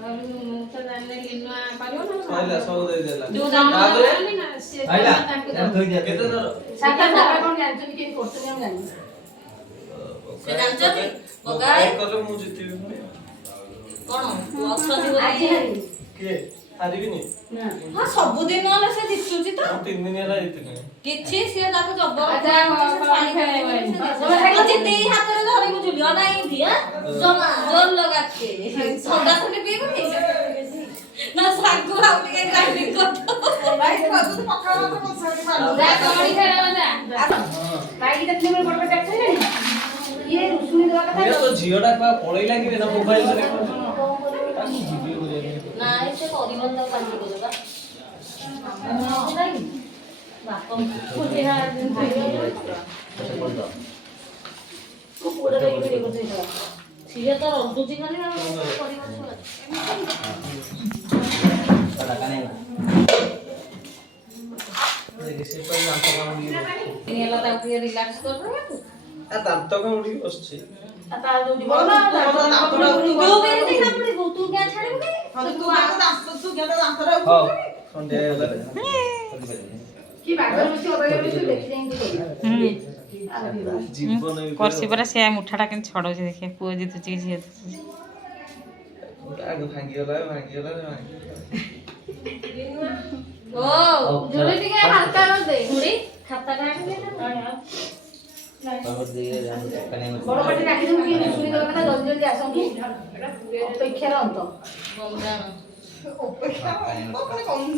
तो जानले लिनुआ करियो ना आइला सब दे देला जो जानो ना से आइला ताकू धोई दिया केते दर साका साका कोन जानछन कि करछन हम जानि से जानछन बगाए कले मु जितिबी कोन तू अक्षति आज बोली हरी के हारिबिनी ना हां सब दिन वाला से जितुची तो 3 दिन ହେଲା जितने किछि से ताको जबर आजा पानी खेले तो जिते ही हाथ रे धरे मु झुलियो नाही दिया जमा जोर लगा के थंडा थंडी पी बनी ना सागु आउ टिके ग्राइंडिंग कर भाई बाबू तो पक्का मत बसड़ी मार जा पानी खेले जा भाई देखने में बड़ बड़ देखते ये सुनी दवा ये कथा तो जियोटा का पळैला कि ना मोबाइल रे जिबी हो जाए ना ऐसे परिबन तो पानी को जगा बाप कुछ ना दिन को पूरा देखि देखो तो सिया तो रंतुची खाली ना परिबन पता का नहीं देखि से पर दांत कामुडी इनेला ता पूरा रिलैक्स कर रहा है आ दांत कामुडी बसछि आता जो बोला तू मेरे देखना पड़े तू क्या छाड़े मुझे तू आको दांत तू गेलो दांत रे हां संडे होला कि बागर में से ओबे में देखि देंगे जीवन करसी परा से मुठाटा के छड़ो से देखिए पुओ जितुची झियो आगो भांगी होला ओ जोरे टिके हल्का कर दे थोड़ी खाता काट के बहुत दिए जान कने में बड़ पाटी राखी दम कि सुनी दवा कथा जल्दी जल्दी आसो कि अपेक्षा रहंतो बम जान ओपे का ओपे कौन